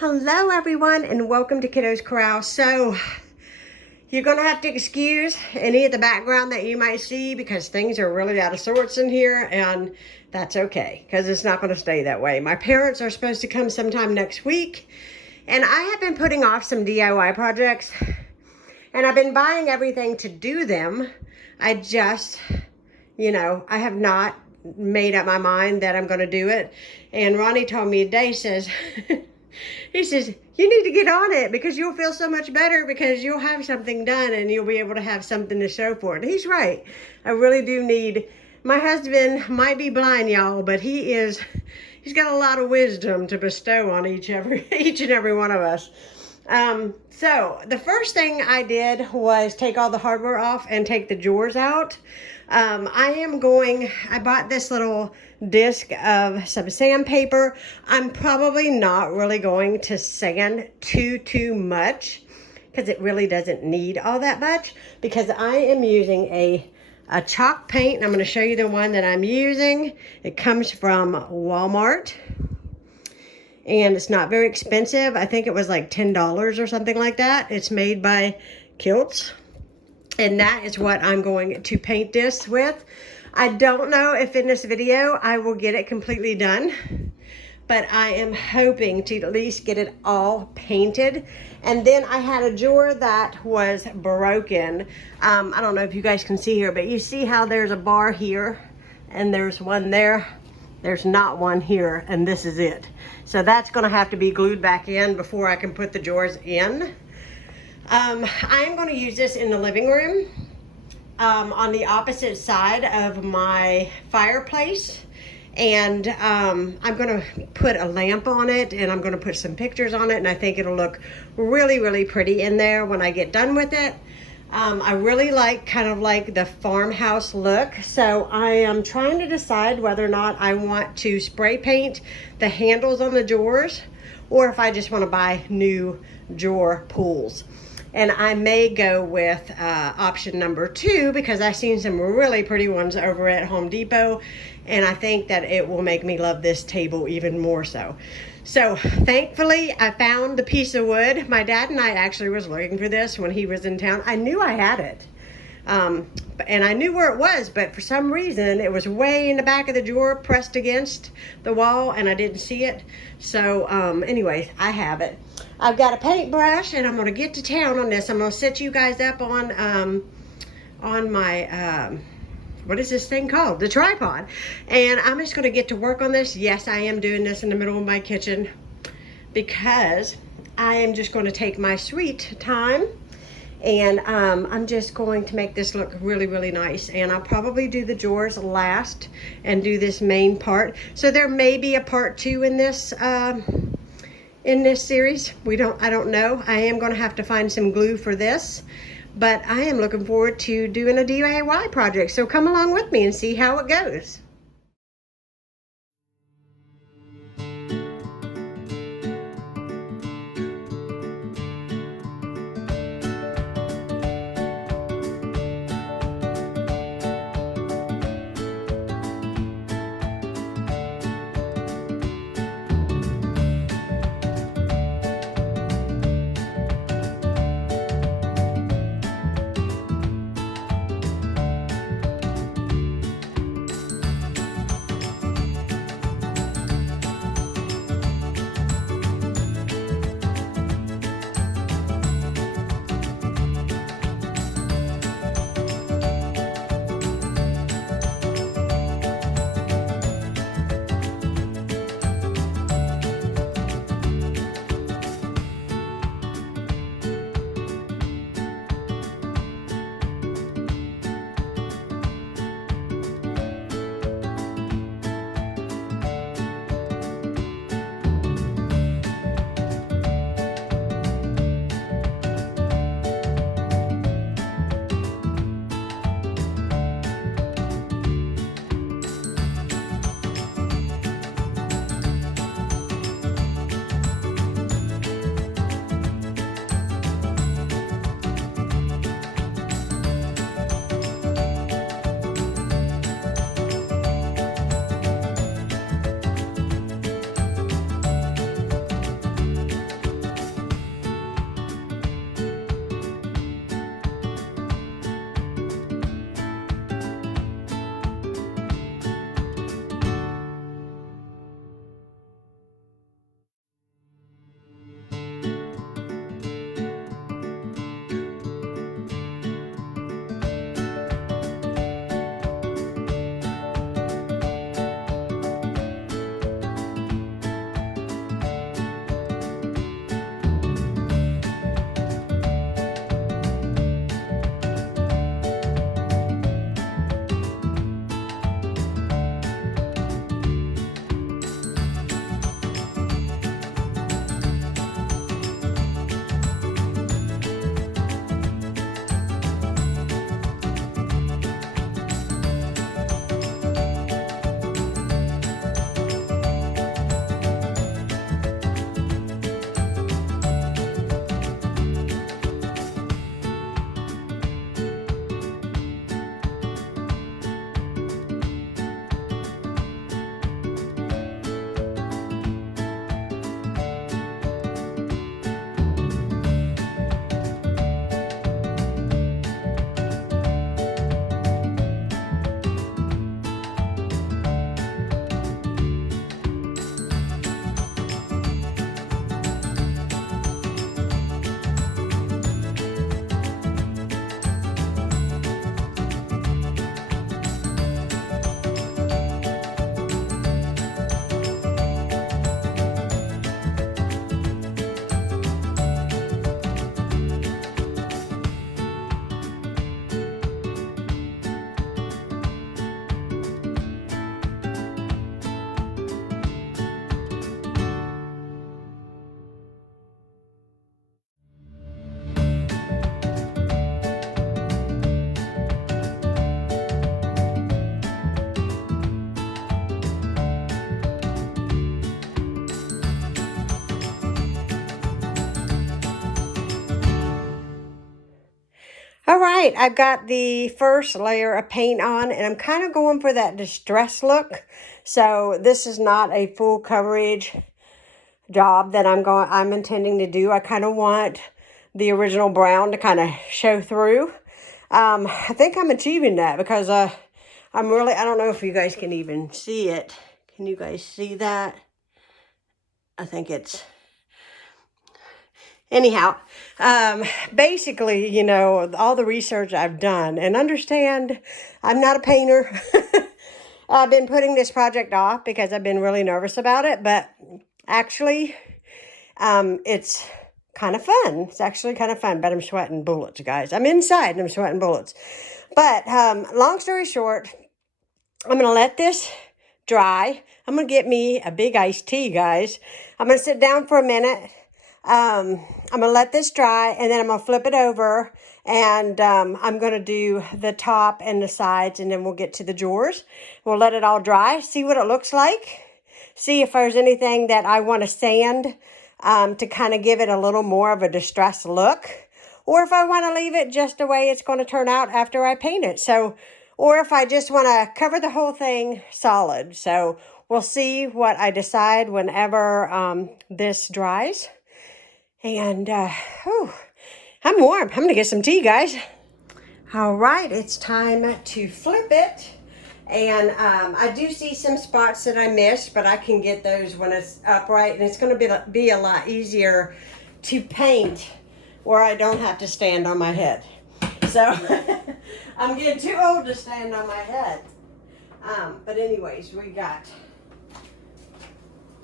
Hello everyone and welcome to Kiddos Koral. So you're gonna have to excuse any of the background that you might see because things are really out of sorts in here, and that's okay because it's not gonna stay that way. My parents are supposed to come sometime next week, and I have been putting off some DIY projects, and I've been buying everything to do them. I just, I have not made up my mind that I'm gonna do it. And Ronnie told me today, he says, you need to get on it because you'll feel so much better because you'll have something done and you'll be able to have something to show for it. And he's right. I really do need, my husband might be blind, y'all, but he's got a lot of wisdom to bestow on each and every one of us. So the first thing I did was take all the hardware off and take the drawers out. I bought this little disc of some sandpaper. I'm probably not really going to sand too much because it really doesn't need all that much, because I am using a chalk paint, and I'm going to show you the one that I'm using. It comes from Walmart. And it's not very expensive. I think it was like $10 or something like that. It's made by Kilz. And that is what I'm going to paint this with. I don't know if in this video I will get it completely done, but I am hoping to at least get it all painted. And then I had a drawer that was broken. I don't know if you guys can see here, but you see how there's a bar here and there's one there. There's not one here, and this is it. So that's gonna have to be glued back in before I can put the drawers in. I'm gonna use this in the living room on the opposite side of my fireplace. And I'm gonna put a lamp on it, and I'm gonna put some pictures on it, and I think it'll look really, really pretty in there when I get done with it. I really like kind of like the farmhouse look, so I am trying to decide whether or not I want to spray paint the handles on the drawers or if I just want to buy new drawer pulls. And I may go with option number 2 because I've seen some really pretty ones over at Home Depot, and I think that it will make me love this table even more so. So thankfully I found the piece of wood. My dad and I actually was looking for this when he was in town. I knew I had it. And I knew where it was, but for some reason it was way in the back of the drawer pressed against the wall and I didn't see it. So anyways, I have it. I've got a paintbrush and I'm gonna get to town on this. I'm gonna set you guys up on my, what is this thing called? The tripod. And I'm just gonna get to work on this. Yes, I am doing this in the middle of my kitchen because I am just gonna take my sweet time, and I'm just going to make this look really, really nice. And I'll probably do the drawers last and do this main part. So there may be a part 2 in this series. I don't know. I am gonna have to find some glue for this. But I am looking forward to doing a DIY project. So come along with me and see how it goes. All right, I've got the first layer of paint on, and I'm kind of going for that distress look. So this is not a full coverage job that I'm intending to do. I kind of want the original brown to kind of show through. I think I'm achieving that because I don't know if you guys can even see it. Can you guys see that? I think it's, anyhow, basically, you know, all the research I've done and understand I'm not a painter. I've been putting this project off because I've been really nervous about it, but actually, it's kind of fun. It's actually kind of fun, but I'm sweating bullets, guys. I'm inside and I'm sweating bullets. But long story short, I'm going to let this dry. I'm going to get me a big iced tea, guys. I'm going to sit down for a minute. I'm going to let this dry, and then I'm going to flip it over, and I'm going to do the top and the sides, and then we'll get to the drawers. We'll let it all dry, see what it looks like, see if there's anything that I want to sand to kind of give it a little more of a distressed look, or if I want to leave it just the way it's going to turn out after I paint it. So, or if I just want to cover the whole thing solid. So we'll see what I decide whenever this dries. And I'm warm. I'm going to get some tea, guys. All right, it's time to flip it. And I do see some spots that I missed, but I can get those when it's upright. And it's going to be a lot easier to paint where I don't have to stand on my head. So I'm getting too old to stand on my head. But anyways,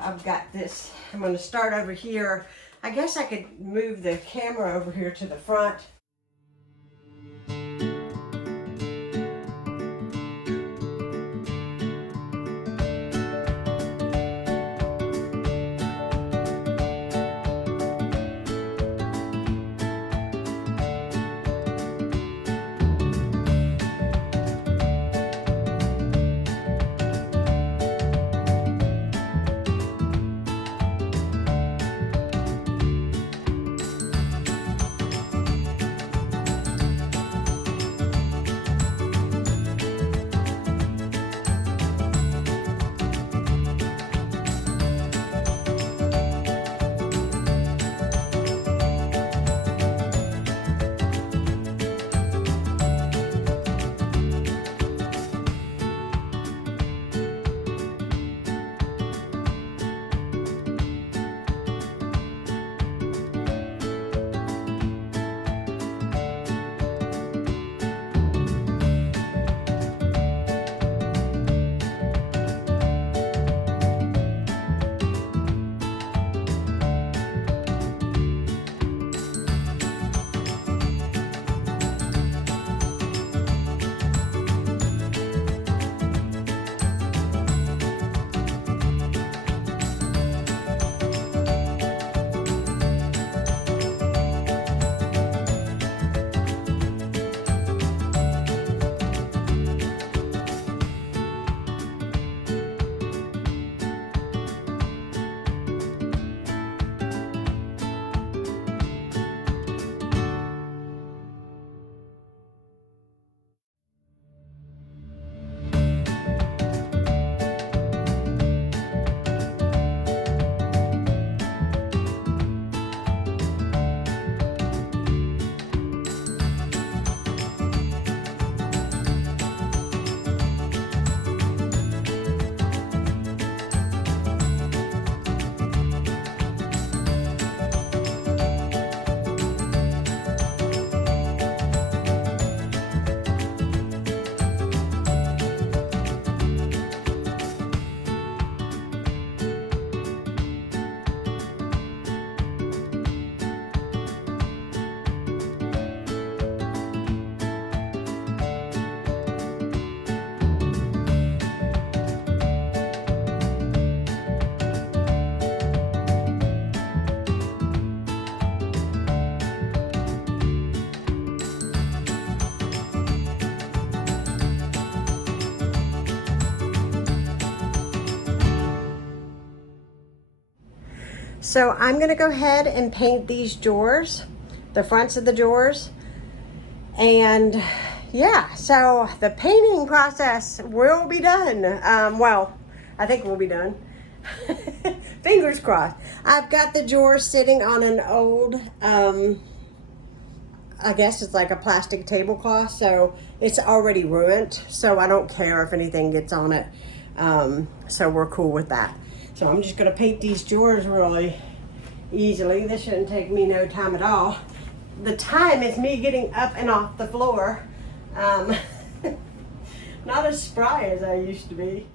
I've got this. I'm going to start over here. I guess I could move the camera over here to the front. So I'm going to go ahead and paint these drawers, the fronts of the drawers. And yeah, so the painting process will be done. Well, I think we'll be done. Fingers crossed. I've got the drawer sitting on an old, I guess it's like a plastic tablecloth, so it's already ruined. So I don't care if anything gets on it. So we're cool with that. So I'm just gonna paint these drawers really easily. This shouldn't take me no time at all. The time is me getting up and off the floor. Not as spry as I used to be.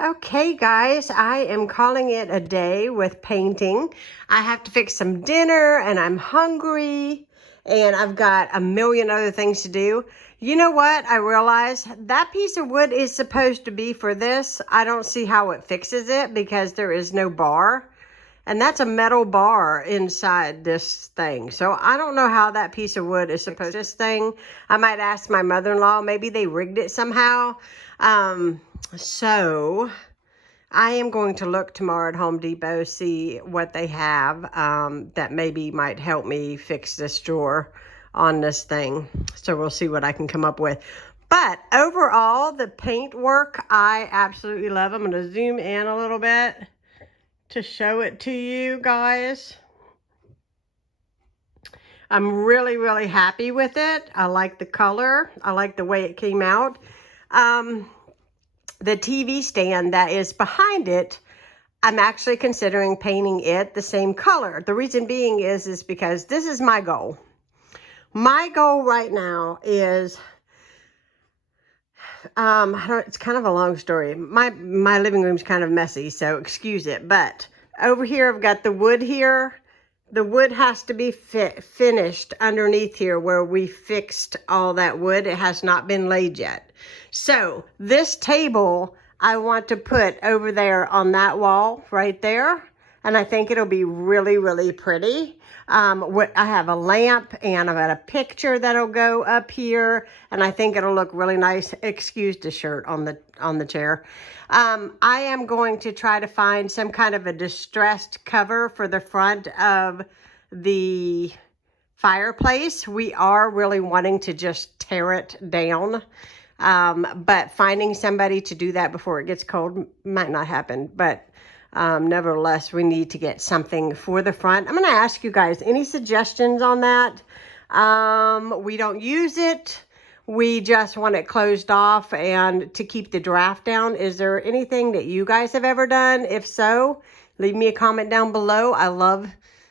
Okay guys, I am calling it a day with painting. I have to fix some dinner and I'm hungry and I've got a million other things to do. You know what? I realized that piece of wood is supposed to be for this. I don't see how it fixes it because there is no bar. And that's a metal bar inside this thing. So I don't know how that piece of wood is supposed to fix this thing. I might ask my mother-in-law. Maybe they rigged it somehow. So I am going to look tomorrow at Home Depot, see what they have that maybe might help me fix this drawer on this thing. So we'll see what I can come up with. But overall, the paint work, I absolutely love. I'm going to zoom in a little bit to show it to you guys. I'm really, really happy with it. I like the color. I like the way it came out. The TV stand that is behind it, I'm actually considering painting it the same color. The reason being is because this is my goal. My goal right now is, it's kind of a long story. My living room's kind of messy, so excuse it. But over here, I've got the wood here. The wood has to be finished underneath here where we fixed all that wood. It has not been laid yet. So this table I want to put over there on that wall right there. And I think it'll be really, really pretty. I have a lamp and I've got a picture that'll go up here. And I think it'll look really nice. Excuse the shirt on the chair. I am going to try to find some kind of a distressed cover for the front of the fireplace. We are really wanting to just tear it down. But finding somebody to do that before it gets cold might not happen. But nevertheless, we need to get something for the front. I'm going to ask you guys, any suggestions on that? We don't use it. We just want it closed off and to keep the draft down. Is there anything that you guys have ever done? If so, leave me a comment down below. I love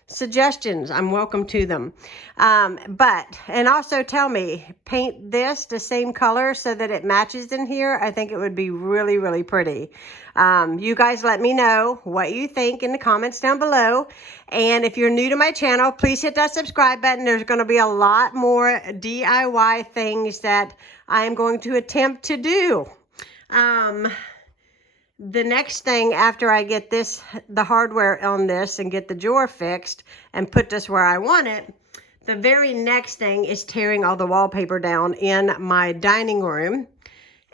suggestions. I'm welcome to them. And also tell me, paint this the same color so that it matches in here. I think it would be really, really pretty. You guys let me know what you think in the comments down below. And if you're new to my channel, please hit that subscribe button. There's going to be a lot more DIY things that I'm going to attempt to do. The next thing after I get the hardware on this and get the drawer fixed and put this where I want it, the very next thing is tearing all the wallpaper down in my dining room.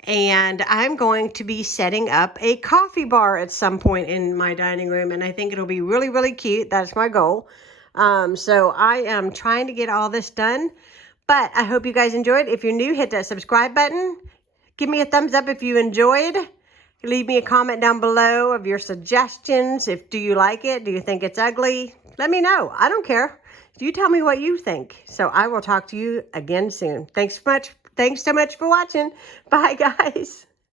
And I'm going to be setting up a coffee bar at some point in my dining room, and I think it'll be really, really cute. That's my goal. So I am trying to get all this done, but I hope you guys enjoyed. If you're new, hit that subscribe button. Give me a thumbs up if you enjoyed. Leave me a comment down below of your suggestions. Do you like it? Do you think it's ugly? Let me know. I don't care. You tell me what you think. So I will talk to you again soon. Thanks so much for watching. Bye, guys.